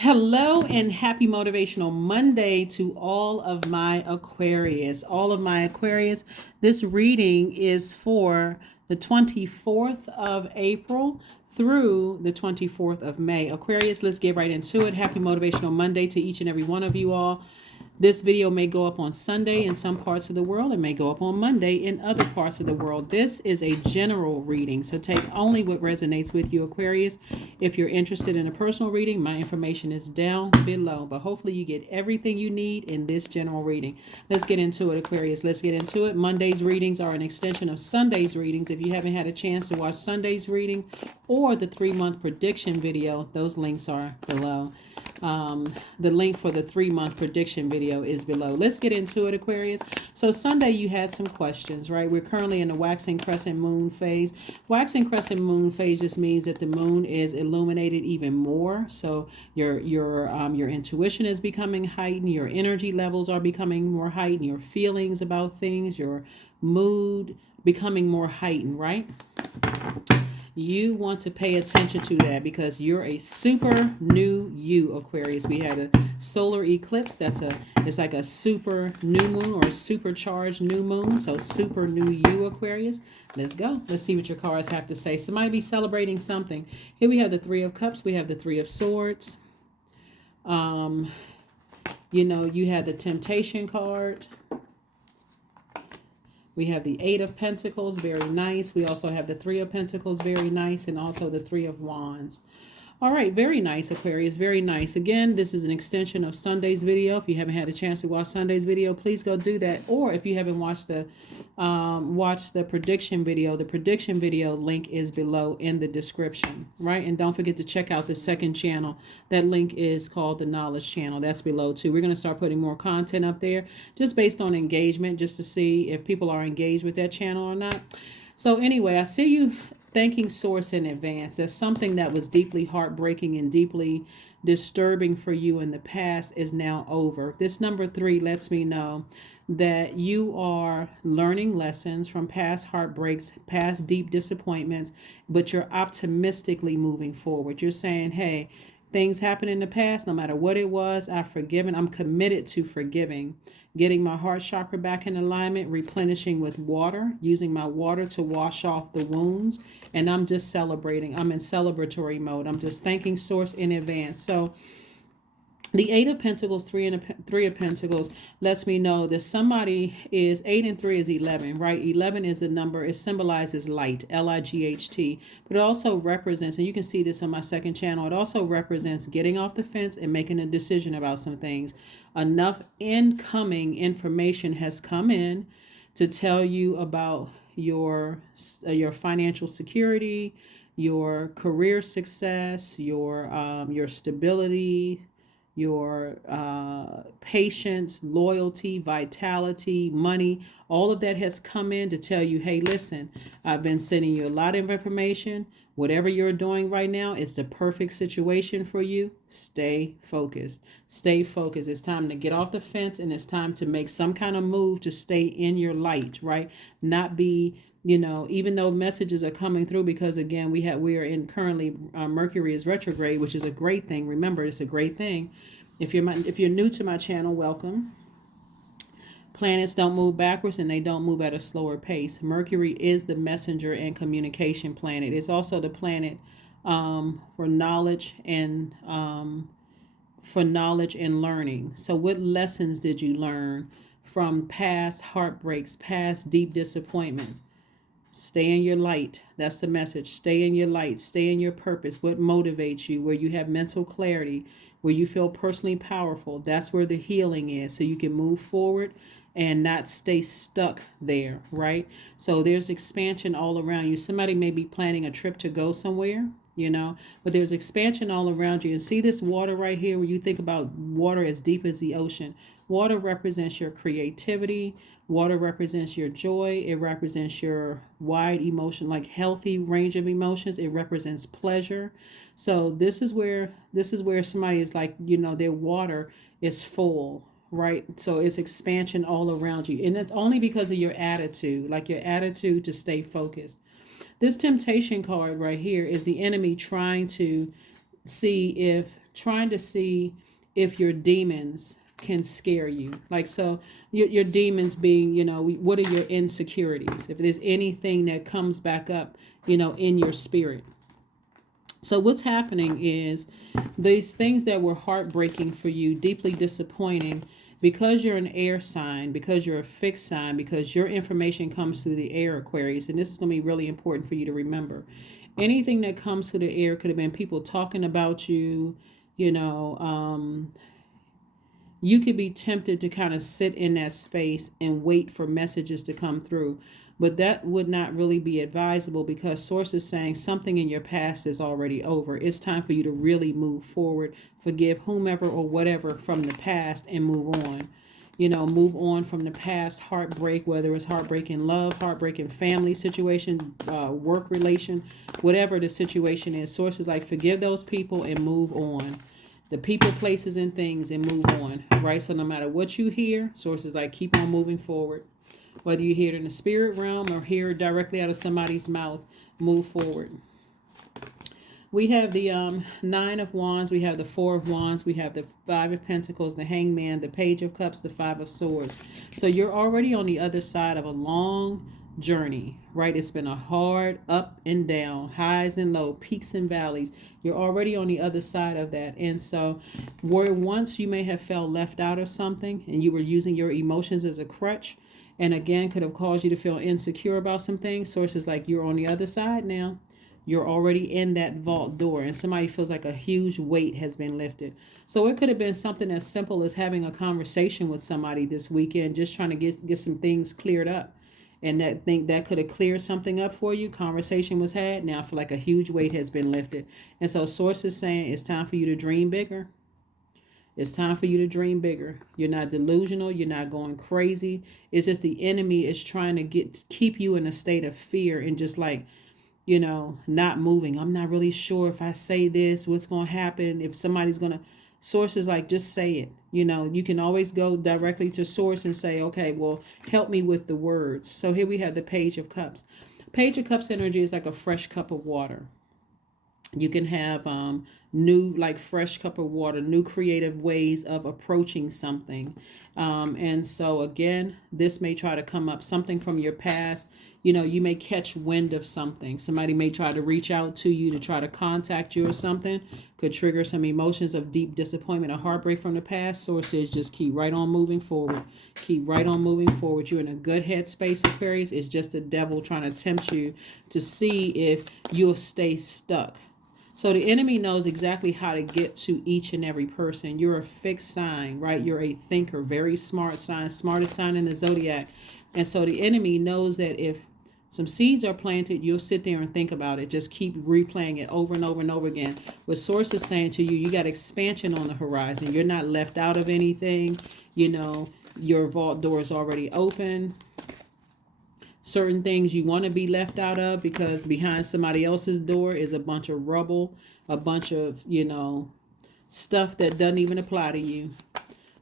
Hello and happy Motivational Monday to all of my Aquarius. All of my Aquarius, this reading is for the 24th of April through the 24th of May. Aquarius, let's get right into it. Happy Motivational Monday to each and every one of you all. This video may go up on Sunday in some parts of the world. It may go up on Monday in other parts of the world. This is a general reading, so take only what resonates with you, Aquarius. If you're interested in a personal reading, my information is down below. But hopefully you get everything you need in this general reading. Let's get into it, Aquarius. Let's get into it. Monday's readings are an extension of Sunday's readings. If you haven't had a chance to watch Sunday's readings or the 3-month prediction video, those links are below. The link for the 3-month prediction video is below. Let's get into it, Aquarius. So Sunday you had some questions, right? We're currently in the waxing crescent moon phase. Waxing crescent moon phase just means that the moon is illuminated even more. So your intuition is becoming heightened. Your energy levels are becoming more heightened. Your feelings about things, your mood becoming more heightened, right? You want to pay attention to that because you're a super new you, Aquarius. We had a solar eclipse. It's like a super new moon or a supercharged new moon. So super new you, Aquarius. Let's go. Let's see what your cards have to say. Somebody be celebrating something. Here we have the 3 of Cups. We have the 3 of Swords. You had the Temptation card. We have the 8 of Pentacles, very nice. We also have the 3 of Pentacles, very nice, and also the 3 of Wands. All right, very nice, Aquarius, very nice. Again, this is an extension of Sunday's video. If you haven't had a chance to watch Sunday's video, please go do that. Or if you haven't watched the prediction video, the prediction video link is below in the description, right? And don't forget to check out the second channel. That link is called the Knowledge Channel. That's below too. We're going to start putting more content up there just based on engagement, just to see if people are engaged with that channel or not. So anyway, I see you thanking Source in advance. That's something that was deeply heartbreaking and deeply disturbing for you in the past is now over. This number 3 lets me know that you are learning lessons from past heartbreaks, past deep disappointments, but you're optimistically moving forward. You're saying, hey, things happened in the past, no matter what it was, I've forgiven. I'm committed to forgiving, getting my heart chakra back in alignment, replenishing with water, using my water to wash off the wounds. And I'm just celebrating. I'm in celebratory mode. I'm just thanking Source in advance. So the 8 of Pentacles, 3 of Pentacles lets me know that somebody is 8 and 3 is 11, right? 11 is the number. It symbolizes light, L-I-G-H-T. But it also represents, and you can see this on my second channel, it also represents getting off the fence and making a decision about some things. Enough incoming information has come in to tell you about your financial security, your career success, your stability, your patience, loyalty, vitality, money. All of that has come in to tell you, hey, listen, I've been sending you a lot of information. Whatever you're doing right now is the perfect situation for you. Stay focused. Stay focused. It's time to get off the fence, and it's time to make some kind of move to stay in your light, right? Not be, even though messages are coming through, because again, we are in currently Mercury is retrograde, which is a great thing. Remember, it's a great thing. If you're new to my channel, welcome. Planets don't move backwards and they don't move at a slower pace. Mercury is the messenger and communication planet. It's also the planet for knowledge and learning. So what lessons did you learn from past heartbreaks, past deep disappointments? Stay in your light. That's the message. Stay in your light. Stay in your purpose. What motivates you, where you have mental clarity, where you feel personally powerful. That's where the healing is. So you can move forward and not stay stuck there, right? So there's expansion all around you. Somebody may be planning a trip to go somewhere, but there's expansion all around you. And see this water right here, where you think about water as deep as the ocean. Water represents your creativity. Water represents your joy. It represents your wide emotion, like healthy range of emotions. It represents pleasure. So this is where somebody is like, their water is full, right? So it's expansion all around you. And it's only because of your attitude, like your attitude to stay focused. This temptation card right here is the enemy trying to see if trying to see if your demons can scare you. Like, so your demons being, what are your insecurities? If there's anything that comes back up, in your spirit. So what's happening is these things that were heartbreaking for you, deeply disappointing, because you're an air sign, because you're a fixed sign, because your information comes through the air, Aquarius, and this is going to be really important for you to remember. Anything that comes through the air could have been people talking about you, you could be tempted to kind of sit in that space and wait for messages to come through. But that would not really be advisable, because source is saying something in your past is already over. It's time for you to really move forward, forgive whomever or whatever from the past, and move on. Move on from the past heartbreak, whether it's heartbreak in love, heartbreak in family situation, work relation, whatever the situation is. Source is like, forgive those people and move on. The people, places, and things, and move on, right? So no matter what you hear, source is like, keep on moving forward. Whether you hear it in the spirit realm or hear it directly out of somebody's mouth, move forward. We have the 9 of Wands, we have the 4 of Wands, we have the 5 of Pentacles, the Hangman, the Page of Cups, the 5 of Swords. So you're already on the other side of a long journey, right? It's been a hard up and down, highs and lows, peaks and valleys. You're already on the other side of that. And so where once you may have felt left out of something and you were using your emotions as a crutch, and again could have caused you to feel insecure about some things, sources like, you're on the other side now. You're already in that vault door, and somebody feels like a huge weight has been lifted. So it could have been something as simple as having a conversation with somebody this weekend, just trying to get some things cleared up. And that could have cleared something up for you. Conversation was had. Now I feel like a huge weight has been lifted. And so source is saying it's time for you to dream bigger. It's time for you to dream bigger. You're not delusional. You're not going crazy. It's just the enemy is trying to keep you in a state of fear and just like, not moving. I'm not really sure if I say this, what's going to happen, if somebody's going to. Source is like, just say it. You can always go directly to source and say, okay, well, help me with the words. So here we have the Page of Cups. Page of Cups energy is like a fresh cup of water. You can have new, like fresh cup of water, new creative ways of approaching something. And so again, this may try to come up something from your past. You may catch wind of something. Somebody may try to reach out to you to try to contact you or something. Could trigger some emotions of deep disappointment or heartbreak from the past. Source says just keep right on moving forward. Keep right on moving forward. You're in a good headspace, Aquarius. It's just the devil trying to tempt you to see if you'll stay stuck. So the enemy knows exactly how to get to each and every person. You're a fixed sign, right? You're a thinker, very smart sign, smartest sign in the Zodiac. And so the enemy knows that if some seeds are planted, you'll sit there and think about it. Just keep replaying it over and over and over again. What source is saying to you, you got expansion on the horizon. You're not left out of anything. Your vault door is already open. Certain things you want to be left out of, because behind somebody else's door is a bunch of rubble, a bunch of, stuff that doesn't even apply to you.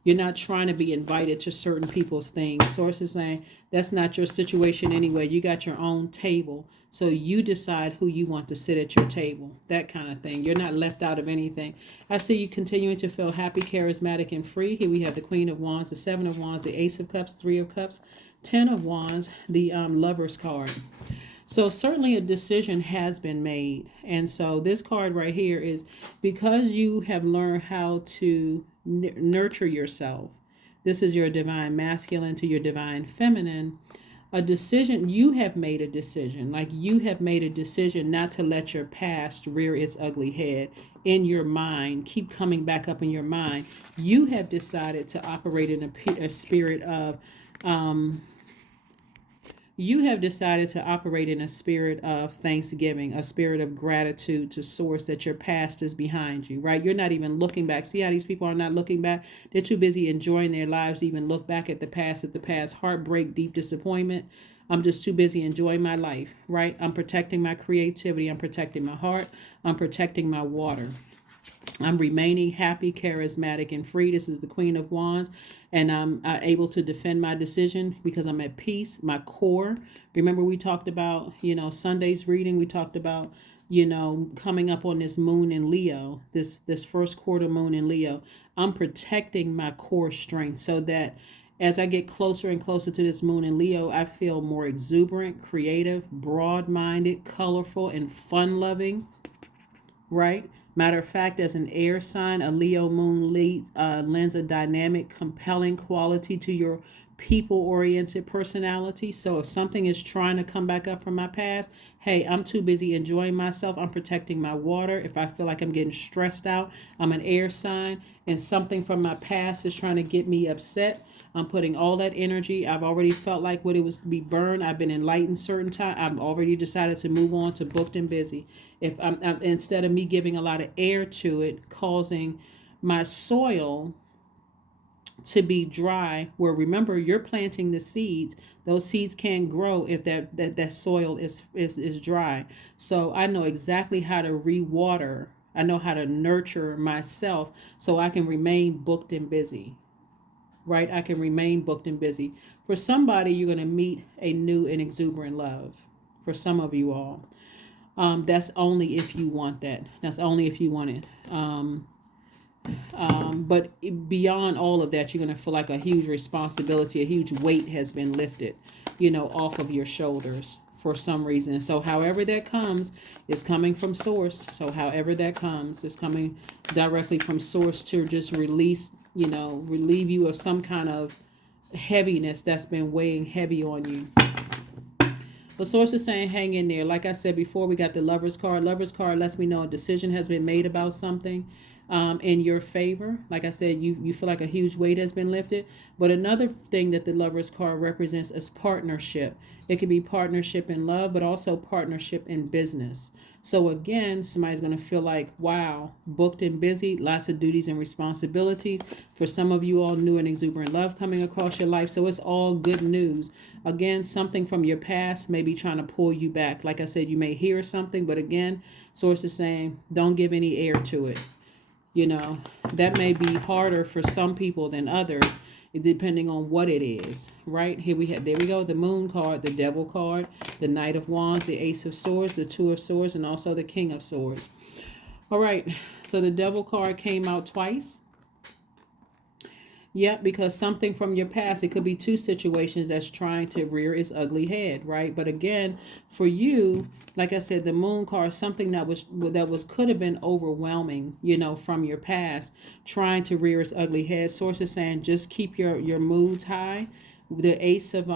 You're not trying to be invited to certain people's things. Source is saying that's not your situation anyway. You got your own table. So you decide who you want to sit at your table. That kind of thing. You're not left out of anything. I see you continuing to feel happy, charismatic, and free. Here we have the Queen of Wands, the 7 of Wands, the Ace of Cups, 3 of Cups, 10 of Wands, the Lover's card. So certainly a decision has been made. And so this card right here is because you have learned how to nurture yourself. This is your divine masculine to your divine feminine. A decision, you have made a decision. Like you have made a decision not to let your past rear its ugly head in your mind, keep coming back up in your mind. You have decided to operate in a spirit of thanksgiving, a spirit of gratitude to source, that your past is behind you, right? You're not even looking back. See how these people are not looking back? They're too busy enjoying their lives to even look back at the past heartbreak, deep disappointment. I'm just too busy enjoying my life, right? I'm protecting my creativity. I'm protecting my heart. I'm protecting my water. I'm remaining happy, charismatic, and free. This is the Queen of Wands. And I'm able to defend my decision because I'm at peace. My core. Remember we talked about, Sunday's reading. We talked about coming up on this moon in Leo, this first quarter moon in Leo, I'm protecting my core strength so that as I get closer and closer to this moon in Leo, I feel more exuberant, creative, broad-minded, colorful, and fun-loving, right? Matter of fact, as an air sign, a Leo moon lends a dynamic, compelling quality to your people-oriented personality. So if something is trying to come back up from my past, hey, I'm too busy enjoying myself. I'm protecting my water. If I feel like I'm getting stressed out, I'm an air sign, and something from my past is trying to get me upset. I'm putting all that energy. I've already felt like what it was to be burned. I've been enlightened certain time. I've already decided to move on to booked and busy. If I'm instead of me giving a lot of air to it, causing my soil to be dry, where remember you're planting the seeds, those seeds can't grow if that soil is dry. So I know exactly how to rewater. I know how to nurture myself so I can remain booked and busy. Right? I can remain booked and busy. For somebody, you're going to meet a new and exuberant love. For some of you all, that's only if you want that. That's only if you want it. But beyond all of that, you're going to feel like a huge responsibility, a huge weight has been lifted, off of your shoulders for some reason. So however that comes, it's coming from source. So however that comes, it's coming directly from source to just release, relieve you of some kind of heaviness that's been weighing heavy on you. The source is saying hang in there. Like I said before, we got the Lover's card. Lover's card lets me know a decision has been made about something in your favor. Like I said, you feel like a huge weight has been lifted. But another thing that the Lover's card represents is partnership. It could be partnership in love, but also partnership in business. So again, somebody's going to feel like, wow, booked and busy, lots of duties and responsibilities. For some of you all, new and exuberant love coming across your life. So it's all good news. Again, something from your past may be trying to pull you back. Like I said, you may hear something, but again, source is saying, don't give any air to it. That may be harder for some people than others, depending on what it is, right? There we go, the Moon card, the Devil card, the Knight of Wands, the Ace of Swords, the Two of Swords, and also the King of Swords. All right, so the Devil card came out twice. Yep, because something from your past, it could be two situations that's trying to rear its ugly head, right? But again, for you, like I said, the Moon card, something that could have been overwhelming, from your past, trying to rear its ugly head. Source is saying just keep your moods high. The Ace of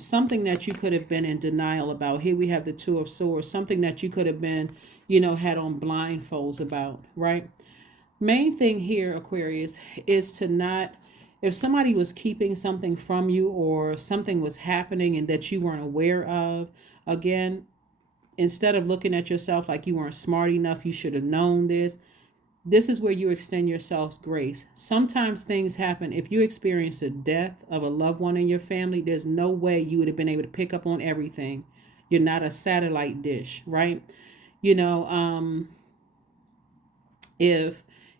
something that you could have been in denial about. Here we have the Two of Swords, something that you could have been, had on blindfolds about, right? Main thing here, Aquarius, is to not. If somebody was keeping something from you or something was happening and that you weren't aware of, again, instead of looking at yourself like you weren't smart enough, you should have known this. This is where you extend yourself grace. Sometimes things happen. If you experience a death of a loved one in your family, there's no way you would have been able to pick up on everything. You're not a satellite dish, right? If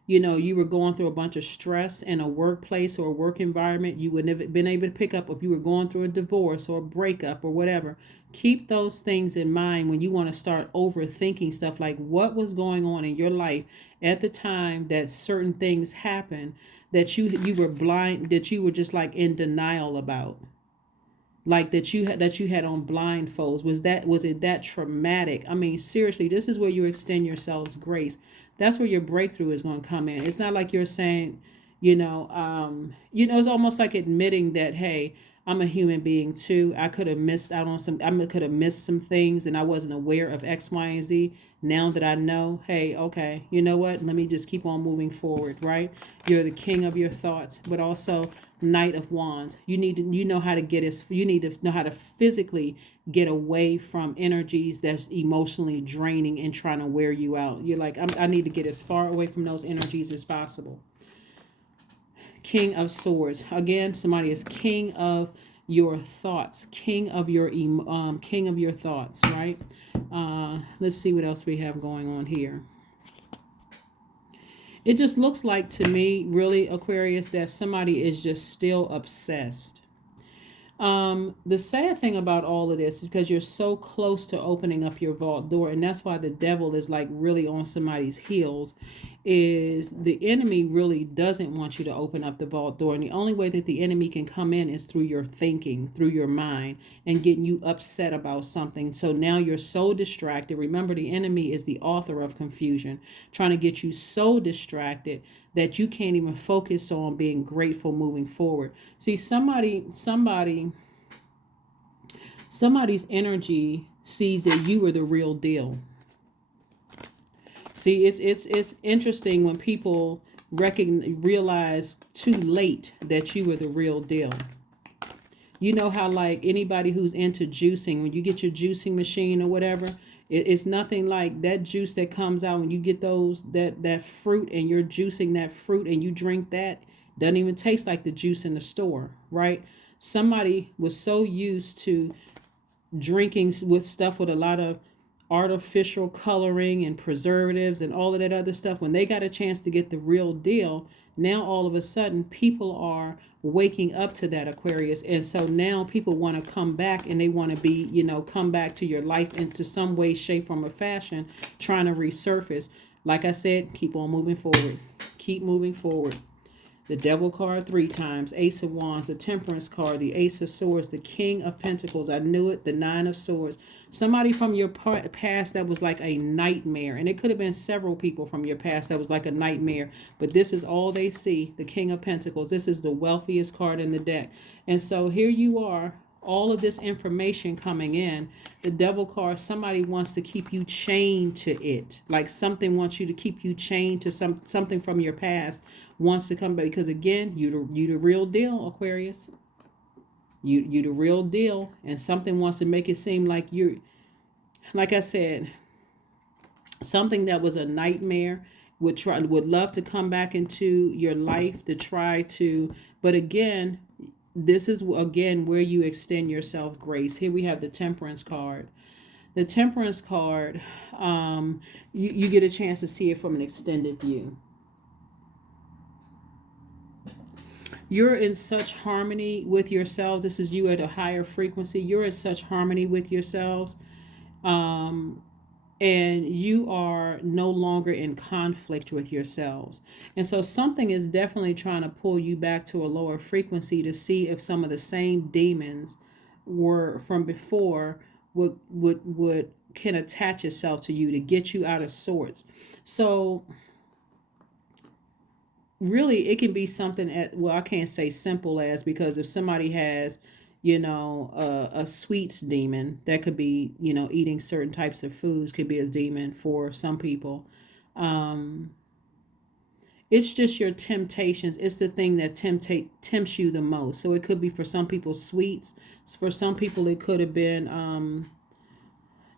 you were going through a bunch of stress in a workplace or a work environment, you wouldn't have been able to pick up if you were going through a divorce or a breakup or whatever. Keep those things in mind when you want to start overthinking stuff like what was going on in your life at the time that certain things happened that you were blind, that you were just like in denial about. Like that you had on blindfolds. Was it that traumatic? I mean, seriously, this is where you extend yourselves grace. That's where your breakthrough is going to come in. It's not like you're saying, it's almost like admitting that, hey, I'm a human being too. I could have missed out on some things and I wasn't aware of X, Y, and Z. Now that I know, hey, okay, you know what? Let me just keep on moving forward, right? You're the king of your thoughts, but also Knight of Wands. You need to know how to physically get away from energies that's emotionally draining and trying to wear you out. You're like, I need to get as far away from those energies as possible. King of Swords. Again, somebody is king of your thoughts, king of your thoughts, right? Let's see what else we have going on here. It just looks like to me, really, Aquarius, that somebody is just still obsessed. The sad thing about all of this is because you're so close to opening up your vault door, and that's why the devil is like really on somebody's heels, is the enemy really doesn't want you to open up the vault door. And the only way that the enemy can come in is through your thinking, through your mind, and getting you upset about something. So now you're so distracted. Remember, the enemy is the author of confusion, trying to get you so distracted that you can't even focus on being grateful moving forward. See, somebody's energy sees that you are the real deal. See, it's interesting when people realize too late that you were the real deal. You know how, like, anybody who's into juicing, when you get your juicing machine or whatever, it's nothing like that juice that comes out when you get that fruit, and you're juicing that fruit and you drink that. Doesn't even taste like the juice in the store, right? Somebody was so used to drinking with stuff with a lot of artificial coloring and preservatives and all of that other stuff. When they got a chance to get the real deal, now all of a sudden people are waking up to that, Aquarius. And so now people want to come back, and they want to be, come back to your life into some way, shape, form, or fashion, trying to resurface. Like I said, keep on moving forward. Keep moving forward. The Devil card 3 times, Ace of Wands, the Temperance card, the Ace of Swords, the King of Pentacles. I knew it, the 9 of Swords. Somebody from your past that was like a nightmare. And it could have been several people from your past that was like a nightmare. But this is all they see, the King of Pentacles. This is the wealthiest card in the deck. And so here you are, all of this information coming in. The Devil card, somebody wants to keep you chained to it. Like something wants you to keep you chained to something from your past, wants to come back. Because again, you the real deal, Aquarius. You the real deal. And something wants to make it seem like you're, like I said, something that was a nightmare would love to come back into your life to try to, but again, this is again where you extend yourself grace. Here we have the Temperance card. The Temperance card, you get a chance to see it from an extended view. You're in such harmony with yourselves. This is you at a higher frequency. You're in such harmony with yourselves. And you are no longer in conflict with yourselves. And so something is definitely trying to pull you back to a lower frequency to see if some of the same demons were from before would can attach itself to you to get you out of sorts. So really it can be something I can't say simple as, because if somebody has a sweets demon, that could be, eating certain types of foods could be a demon for some people. It's just your temptations. It's the thing that tempts you the most. So it could be for some people sweets. For some people it could have been,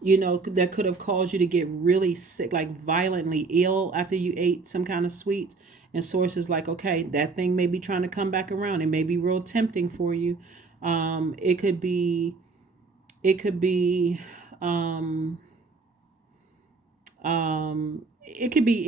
that could have caused you to get really sick, like violently ill after you ate some kind of sweets. And sources like, okay, that thing may be trying to come back around. It may be real tempting for you. It could be it could be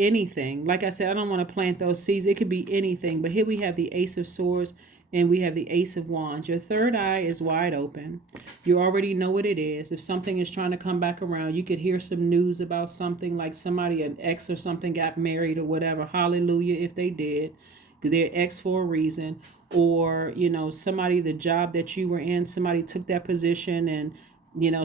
anything. Like I said, I don't want to plant those seeds. It could be anything. But here we have the Ace of Swords and we have the Ace of Wands. Your third eye is wide open. You already know what it is. If something is trying to come back around, you could hear some news about something, like somebody, an ex or something, got married or whatever. Hallelujah if they did. They're ex for a reason. Or, somebody, the job that you were in, somebody took that position, and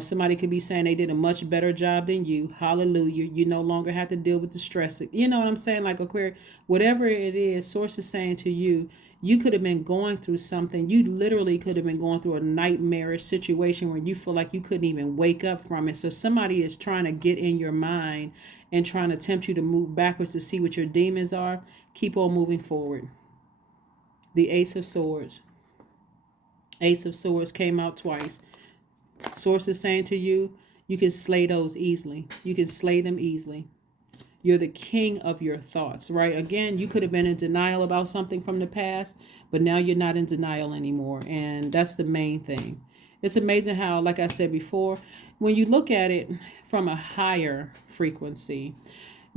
somebody could be saying they did a much better job than you. Hallelujah. You no longer have to deal with the stress. You know what I'm saying? Like Aquarius, whatever it is, source is saying to you, you could have been going through something. You literally could have been going through a nightmarish situation where you feel like you couldn't even wake up from it. So somebody is trying to get in your mind and trying to tempt you to move backwards to see what your demons are. Keep on moving forward. The Ace of Swords. Ace of Swords came out twice. Source is saying to you, you can slay those easily. You can slay them easily. You're the king of your thoughts, right? Again, you could have been in denial about something from the past, but now you're not in denial anymore. And that's the main thing. It's amazing how, like I said before, when you look at it from a higher frequency,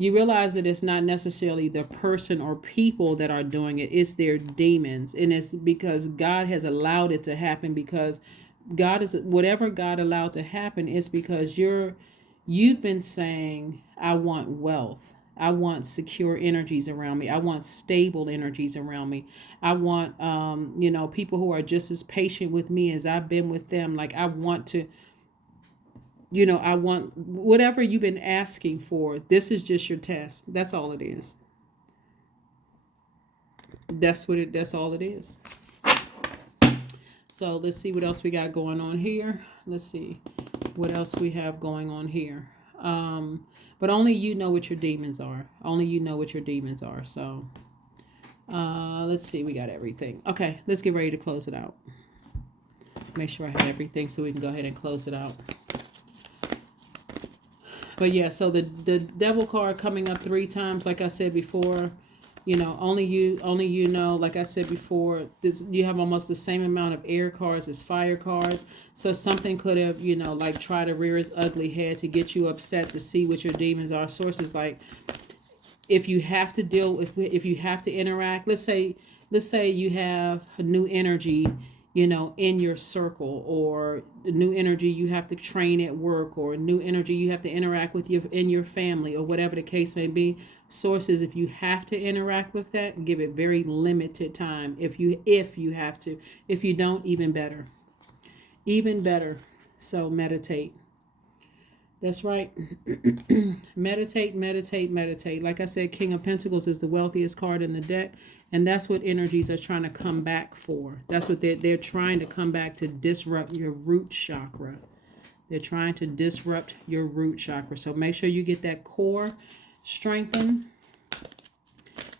you realize that it's not necessarily the person or people that are doing it, it's their demons. And it's because God has allowed it to happen, because God is, whatever God allowed to happen is because you've been saying, I want wealth. I want secure energies around me. I want stable energies around me. I want people who are just as patient with me as I've been with them. Like, I want to, I want whatever you've been asking for. This is just your test. That's all it is. That's all it is. So let's see what else we got going on here. Let's see what else we have going on here. But only you know what your demons are. Only you know what your demons are. So let's see. We got everything. Okay, let's get ready to close it out. Make sure I have everything so we can go ahead and close it out. But yeah, so the devil card coming up 3 times, like I said before, only you know, like I said before, this, you have almost the same amount of air cards as fire cards. So something could have, like, try to rear its ugly head to get you upset, to see what your demons are. Sources like, if you have to deal with, if you have to interact, let's say you have a new energy, in your circle, or the new energy you have to train at work, or new energy you have to interact with in your family, or whatever the case may be. Sources, if you have to interact with that, give it very limited time. If you have to. If you don't, even better. So meditate. That's right. Meditate. Like I said, King of Pentacles is the wealthiest card in the deck. And that's what energies are trying to come back for. That's what they're trying to come back to disrupt your root chakra. They're trying to disrupt your root chakra. So make sure you get that core strengthened.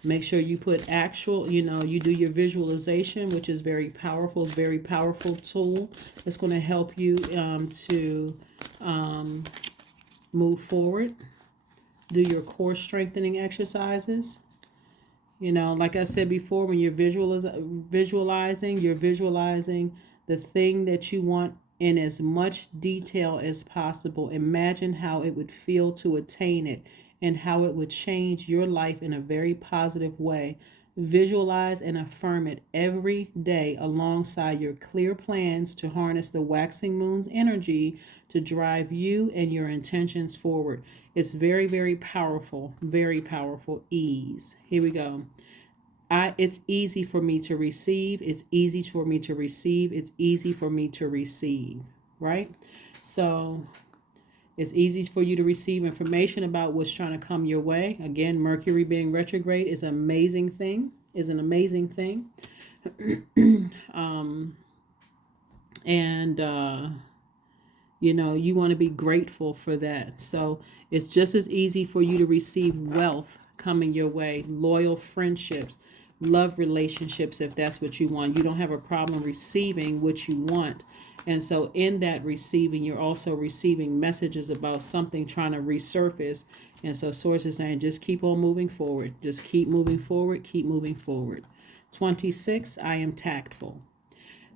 Make sure you put actual, you do your visualization, which is very powerful tool. That's going to help you to move forward. Do your core strengthening exercises. Like I said before, when you're visualizing, you're visualizing the thing that you want in as much detail as possible. Imagine how it would feel to attain it and how it would change your life in a very positive way. Visualize and affirm it every day alongside your clear plans to harness the waxing moon's energy to drive you and your intentions forward. It's very, very powerful, ease. Here we go. It's easy for me to receive. It's easy for me to receive. It's easy for me to receive, right? So it's easy for you to receive information about what's trying to come your way. Again, Mercury being retrograde is an amazing thing. You want to be grateful for that. So it's just as easy for you to receive wealth coming your way, loyal friendships, love relationships, if that's what you want. You don't have a problem receiving what you want. And so in that receiving, you're also receiving messages about something trying to resurface. And so source is saying, just keep on moving forward. Just keep moving forward. 26, I am tactful.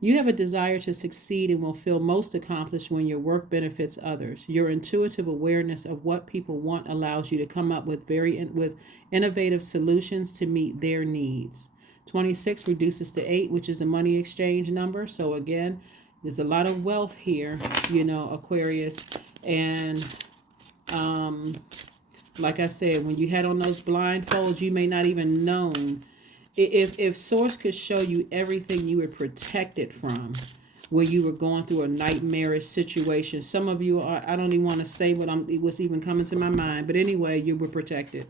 You have a desire to succeed and will feel most accomplished when your work benefits others. Your intuitive awareness of what people want allows you to come up with with innovative solutions to meet their needs. 26 reduces to 8, which is the money exchange number. So again, there's a lot of wealth here, Aquarius. And like I said, when you had on those blindfolds, you may not even known. If Source could show you everything you were protected from when you were going through a nightmarish situation. Some of you are, I don't even want to say what's even coming to my mind. But anyway, you were protected.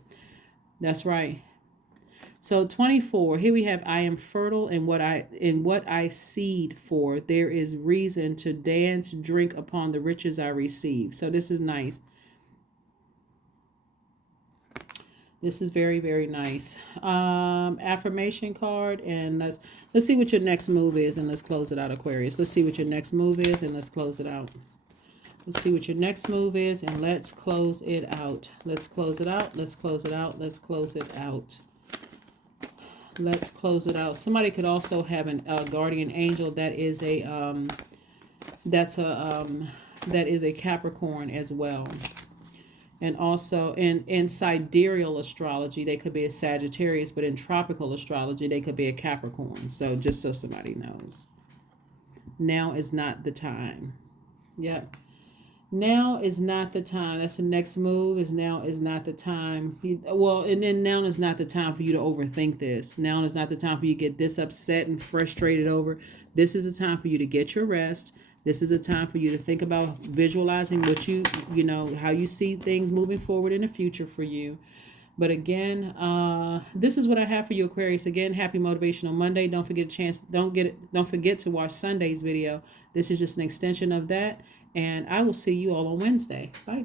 That's right. So 24, here we have, I am fertile in what I seed for. There is reason to dance, drink upon the riches I receive. So this is nice. This is very, very nice. Affirmation card, and let's see what your next move is, and let's close it out, Aquarius. Let's see what your next move is, and let's close it out. Let's see what your next move is, and let's close it out. Let's close it out. Let's close it out. Let's close it out. Let's close it out. Somebody could also have a guardian angel that is a Capricorn as well. And also in sidereal astrology, they could be a Sagittarius, but in tropical astrology, they could be a Capricorn. So just so somebody knows. Now is not the time. Yep. Now is not the time. That's the next move. Is now is not the time. Well, and then now is not the time for you to overthink this. Now is not the time for you to get this upset and frustrated over. This is the time for you to get your rest. This is a time for you to think about visualizing what you know, how you see things moving forward in the future for you. But again, this is what I have for you, Aquarius. Again, happy Motivational Monday. Don't forget don't forget to watch Sunday's video. This is just an extension of that. And I will see you all on Wednesday. Bye.